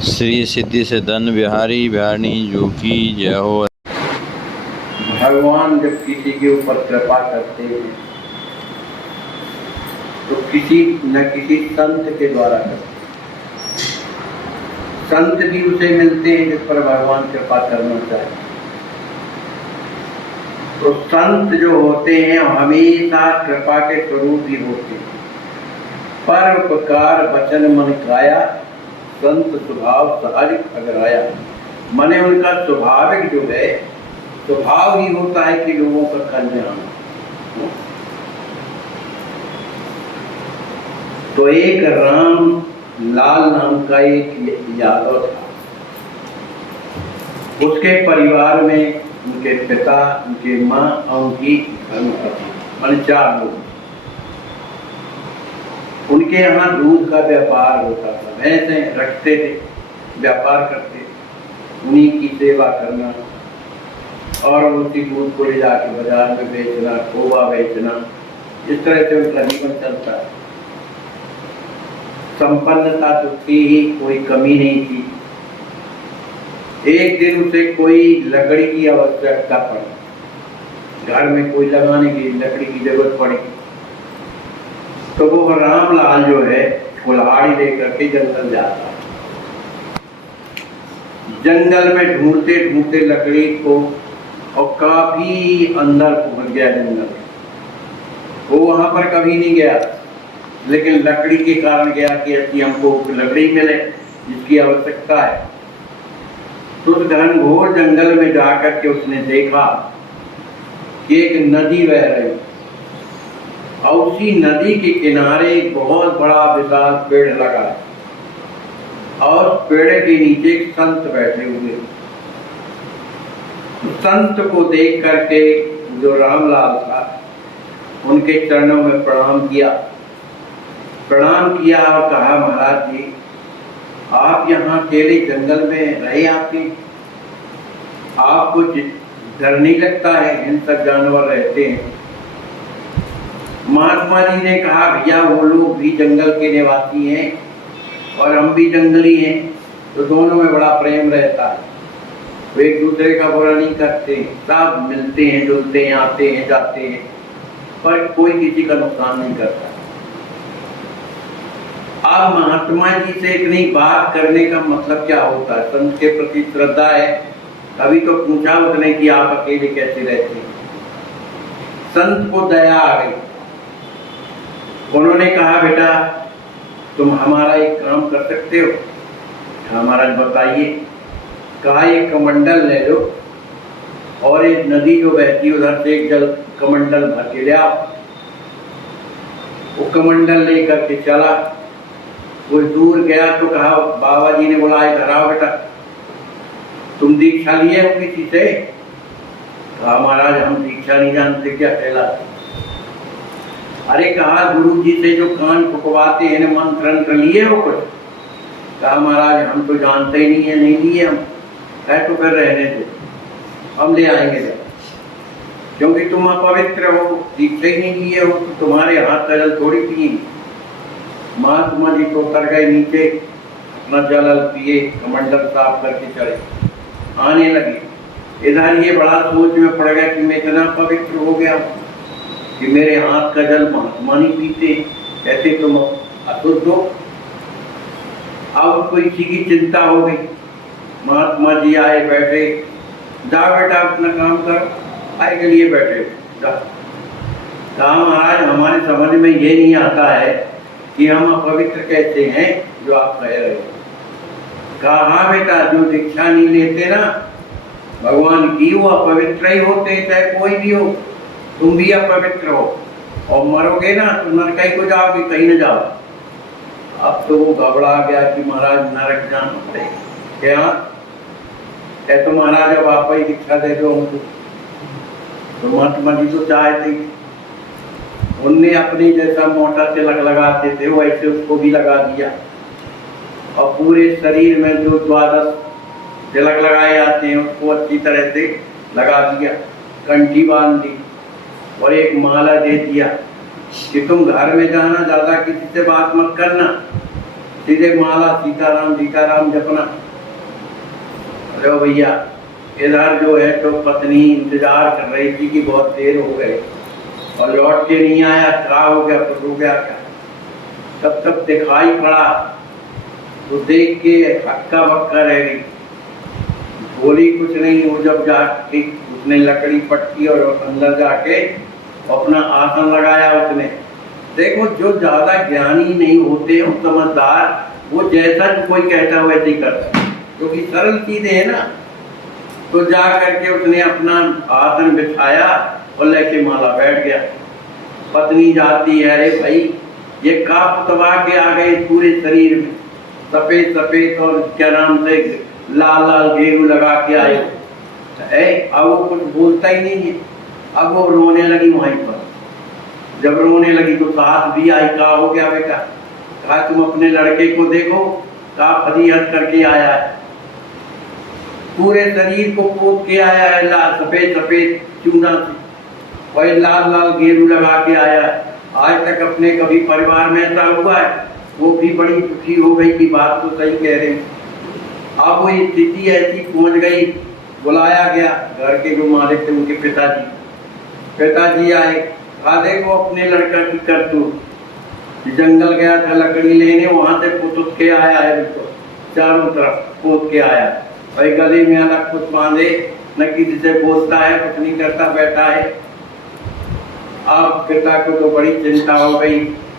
श्री सिद्धि से धन बिहारी बिहारी जो की जय हो। भगवान जब किसी के ऊपर कृपा करते हैं तो किसी न किसी संत के द्वारा करते हैं। संत भी उसे मिलते हैं जिस पर भगवान कृपा करना चाहे। तो संत जो होते हैं हमेशा कृपा के स्वरूप ही होते हैं। परोपकार वचन मन काया, संत स्वभाव सहज अगराया। मने उनका स्वाभाविक जो है स्वभाव ही होता है कि लोगों का कल्याण। तो एक राम लाल नाम का एक यादव था। उसके परिवार में उनके पिता, उनके माँ और उनकी धर्मपत्नी, मान 4 लोग। उनके यहाँ दूध का व्यापार होता था, भैंसें रखते थे, व्यापार करते, उन्हीं की सेवा करना और उसी दूध को ले जाके बाजार में बेचना, खोवा बेचना, इस तरह से उनका जीवन चलता है। संपन्नता तो थी ही, कोई कमी नहीं थी। एक दिन उसे कोई लकड़ी की आवश्यकता पड़ी, घर में कोई लगाने की लकड़ी की जरूरत पड़ी। तो वो रामलाल जो है कुल्हाड़ी लेकर के जंगल जाता है। जंगल में ढूंढते ढूंढते लकड़ी को और काफी अंदर पहुंच गया जंगल। वो वहां पर कभी नहीं गया, लेकिन लकड़ी के कारण गया कि हमको लकड़ी मिले जिसकी आवश्यकता है। तो उस घनघोर जंगल में जाकर के उसने देखा कि एक नदी बह रही और उसी नदी के किनारे एक बहुत बड़ा विशाल पेड़ लगा और पेड़ के नीचे एक संत बैठे हुए। संत को देख करके जो रामलाल था उनके चरणों में प्रणाम किया और कहा, महाराज जी आप यहाँ अकेले जंगल में रहे आते, आपको डर नहीं लगता है? हिंसक जानवर रहते हैं। महात्मा जी ने कहा, भैया वो लोग भी जंगल के निवासी हैं और हम भी जंगली हैं, तो दोनों में बड़ा प्रेम रहता है। वो एक दूसरे का बुरा नहीं करते, सब मिलते हैं, जुलते हैं, आते हैं, जाते हैं, पर कोई किसी का नुकसान नहीं करता। अब महात्मा जी से इतनी बात करने का मतलब क्या होता है? संत के प्रति श्रद्धा है। कभी तो पूछा उसने कि आप अकेले कैसे रहते हैं? संत को दया आ गई। उन्होंने कहा, बेटा तुम हमारा एक काम कर सकते हो? कहा, महाराज बताइए। कहा, एक कमंडल ले लो और एक नदी जो बहती उधर से एक जल कमंडल भर के ले आओ। वो कमंडल लेकर के चला, कुछ दूर गया तो कहा, बाबा जी ने बोला, इधर आओ बेटा, तुम दीक्षा लिए हो किसी से? कहा, महाराज हम दीक्षा नहीं जानते क्या कहलाते। अरे कहा, गुरु जी से जो कान फुकवाते हैं मंत्र लिए हो कुछ? कहा, महाराज हम तो जानते ही नहीं है, नहीं लिए हम। है तो फिर रहने दो, हम ले आएंगे जब, क्योंकि तुम अपवित्र हो, दीक्षा ही नहीं लिए हो, तो तुम्हारे हाथ का जल थोड़ी पिए। महात्मा जी तो उतर गए नीचे, अपना जल पिए, कमंडल साफ करके चले, आने लगे। इधर ये बड़ा सोच में पड़ गया कि मैं इतना पवित्र हो गया कि मेरे हाथ का जल महात्मा नहीं पीते, कहते तुम अशुद्ध हो। अब उसको इसी की चिंता हो गई। महात्मा जी आए, बैठे, जा बेटा अपना काम कर, आए के लिए बैठे। कहा, महाराज हमारे समझ में ये नहीं आता है कि हम अपवित्र कैसे हैं जो आप कह रहे हो। कहा, हाँ बेटा, जो दीक्षा नहीं लेते ना भगवान की, वो अपवित्र ही होते, चाहे कोई भी हो। तुम भी अपवित्र हो और मरोगे ना तो नरक को जाओगे, कहीं न जाओ। अब तो वो घबरा गया कि महाराज नरक जाना पड़ेगा। क्या कह, तो महाराज अब आप ही दीक्षा दे दो हमको। तो महात्मा जी तो चाहते, उनने अपनी जैसा मोटा तिलक लगाते थे वैसे उसको भी लगा दिया और पूरे शरीर में जो 12 तिलक लगाए जाते हैं उसको अच्छी तरह से लगा दिया, कंठी बांध दी और एक माला दे दिया कि तुम घर में जाना, ज्यादा किसी से बात मत करना, सीधे माला सीताराम जपना। अरे भैया इधर जो है तो पत्नी इंतजार कर रही थी कि बहुत देर हो गए और लौट के नहीं आया, क्या हो गया, कुछ हो गया क्या। तब तक दिखाई पड़ा तो देख के हक्का बक्का रह गई, बोली कुछ नहीं। वो जब जाके उसने लकड़ी पटकी और अंदर जाके अपना आसन लगाया उसने। देखो जो ज्यादा ज्ञानी नहीं होते हो समझदार, वो जैसा कोई कहता है वैसे ही करता है, क्योंकि सरल चीजें है ना। तो जा करके उसने अपना आसन बिछाया और लेके माला बैठ गया। पत्नी जाती है, अरे भाई ये काप दबा के आ गए पूरे शरीर में, सफेद सफेद और क्या नाम से लाल लाल गेरू लगा के आए। अब वो कुछ बोलता ही नहीं है। अब वो रोने लगी वहीं पर। जब रोने लगी तो सास भी आई, कहा हो गया बेटा, कहा तुम अपने लड़के को देखो, कहा फजीहत करके आया है, पूरे शरीर को पोत के आया है लाल सफेद सफेद चूना से, और लाल लाल गेरू लगा के आया है। आज तक अपने कभी परिवार में ऐसा हुआ है? वो भी बड़ी दुखी हो गई कि बात तो सही कह रहे। अब वो स्थिति ऐसी पहुंच गई, बुलाया गया घर के जो मालिक थे उनके पिताजी आए, कहा देखो अपने लड़का की करतूत, जंगल गया था लकड़ी लेने, वहां से पुत के आया है, बिल्कुल चारों तरफ पोत के आया। भाई गले में अलग कुछ बांधे, न किसी से बोलता है, कुछ नहीं करता, बैठा है। अब पिता को तो बड़ी चिंता हो गई,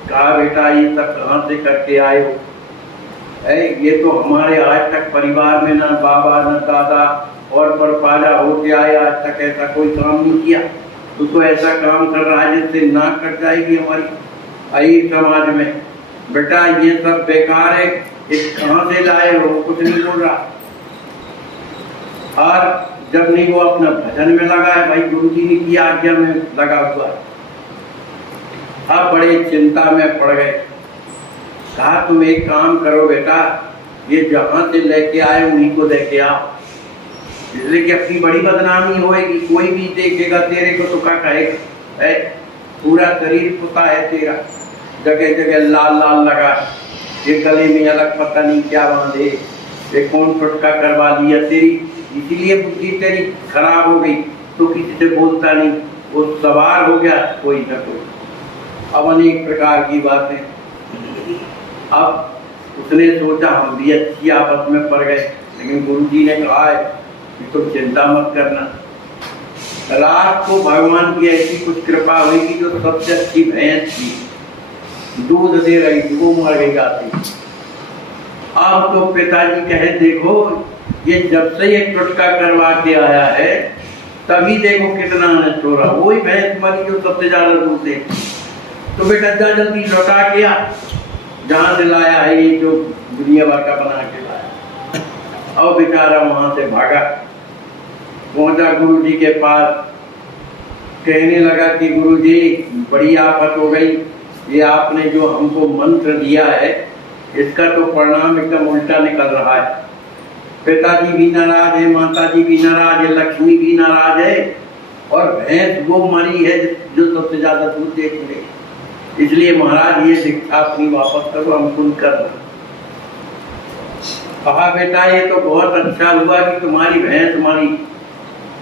कहा बेटा ये सब कहाँ से करके आए हो? ये तो हमारे आज तक परिवार में ना बाबा न दादा और परपाजा होके आए, आज तक ऐसा कोई काम नहीं किया। तो ऐसा काम कर रहा है जिससे नाक कट जाएगी हमारी आई समाज में। बेटा ये सब बेकार है, इस कहाँ से लाए हो? कुछ नहीं बोल रहा। और जब नहीं वो अपना भजन में लगा है, भाई गुरु जी ने की आज्ञा में लगा हुआ है। अब बड़े चिंता में पड़ गए, कहा तुम एक काम करो बेटा, ये जहां से लेके आए उन्हीं को लेके आओ, इसलिए कि अपनी बड़ी बदनामी होएगी, कोई भी देखेगा तेरे को तो क्या कहेगा। पूरा शरीर पुता है तेरा, जगह जगह लाल लाल लगा, ये गले में अलग पता नहीं क्या बांधे, ये कौन टुटका करवा लिया तेरी, इसीलिए बुद्धि तेरी खराब हो गई, तो किसी से बोलता नहीं, वो सवार हो गया कोई न कोई। अब अनेक प्रकार की बातें। अब उसने सोचा हम भी अच्छी आपस में पड़ गए, लेकिन गुरु जी ने कहा है कि तुम चिंता मत करना। रात को भगवान की ऐसी कुछ कृपा हुई कि जो सबसे अच्छी भैंस थी, दूध दे रही थी, वो मर गई गाती। अब तो पिताजी कहे देखो ये जब से ये टुटका करवा के आया है तभी देखो कितना नष्ट हो रहा, वही भैंस मरी जो सबसे ज्यादा दूध दे। तो बेटा जा जल्दी लौटा के आ, जहां से लाया है ये जो दुनिया भर का बना के लाया। और बेचारा वहां से भागा, पहुंचा गुरु जी के पास, कहने लगा कि गुरु जी बड़ी आफत हो गई, ये आपने जो हमको मंत्र दिया है इसका तो परिणाम एकदम उल्टा निकल रहा है। पिताजी भी नाराज है, माताजी भी नाराज है, लक्ष्मी भी नाराज है, और भैंस वो मरी है जो सबसे ज्यादा दूध दे चुके। इसलिए महाराज ये दीक्षा अपनी वापस करो, हम खुद कर रहे। कहा बेटा ये तो बहुत अच्छा हुआ कि तुम्हारी भैंस मरी,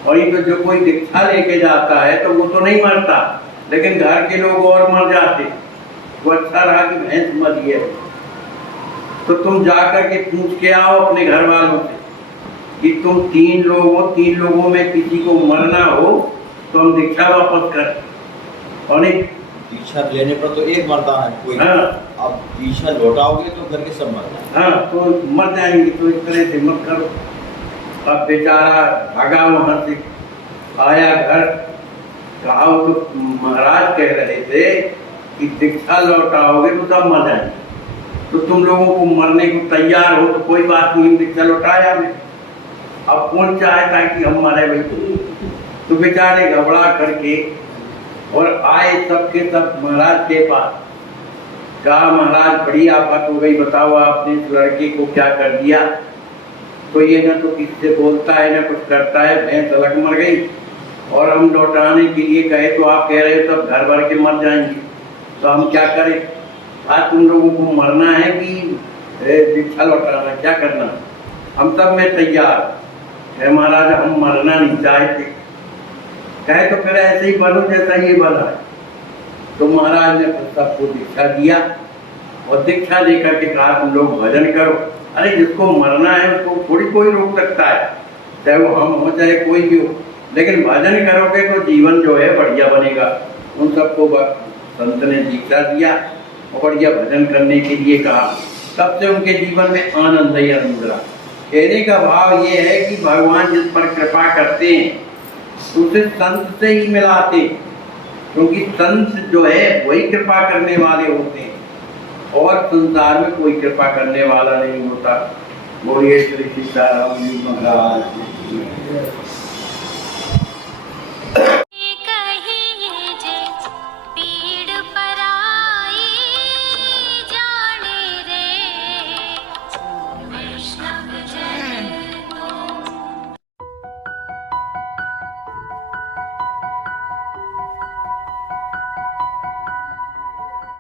और ये तो जो कोई दीक्षा लेके जाता है तो वो तो नहीं मरता, लेकिन घर के लोग और मर जाते। वो अच्छा रहा कि भैंस मरी है। तो तुम जाकर के पूछ के आओ अपने घर वालों से कि तुम तीन लोगों में किसी को मरना हो तो हम दीक्षा वापस कर। और नहीं दीक्षा लेने पर तो एक मरता है कोई। हाँ, अब दीक्षा लौटाओगे तो घर के सब मरना। हाँ तो मर जाएंगे, तो इस तरह से मत करो। अब बेचारा भागा वहां से, आया घर, कहा तो महाराज कह रहे थे कि दीक्षा लौटाओगे तो सब मर जाएंगे, तो तुम लोगों को मरने को तैयार हो तो कोई बात नहीं, दीक्षा लौटाया मैं। अब कौन चाहता कि हम मरे भाई? तो बेचारे घबरा करके और आए सबके सब महाराज के पास, कहा महाराज बड़ी आफत हो गई, बताओ आपने इस लड़के को क्या कर दिया। तो ये ना तो किसी से बोलता है ना कुछ करता है, भैंस अलग मर गई, और हम लौटाने के लिए कहे तो आप कह रहे हो सब घर भर के मर जाएंगे, तो हम क्या करें? आज तुम लोगों को मरना है कि दीक्षा लौटाना क्या करना, हम सब में तैयार है महाराज, हम मरना नहीं चाहते। कहे तो फिर ऐसे ही बनो जैसा ये बना है। तो महाराज ने फिर सबको दीक्षा दिया और दीक्षा देकर के कहा तुम लोग भजन करो। अरे जिसको मरना है उसको थोड़ी कोई रोक सकता है, चाहे वो हम हो चाहे कोई भी हो, लेकिन भजन करोगे तो जीवन जो है बढ़िया बनेगा। उन सबको संत ने दीक्षा दिया और बढ़िया भजन करने के लिए कहा। तब से उनके जीवन में आनंद ही आनंद रहा। कहने का भाव ये है कि भगवान जिस पर कृपा करते हैं उसे संत से ही मिलाते, क्योंकि संत जो है वही कृपा करने वाले होते हैं और संसार में कोई कृपा करने वाला नहीं होता। बोलिए श्री सीताराम जी महाराज।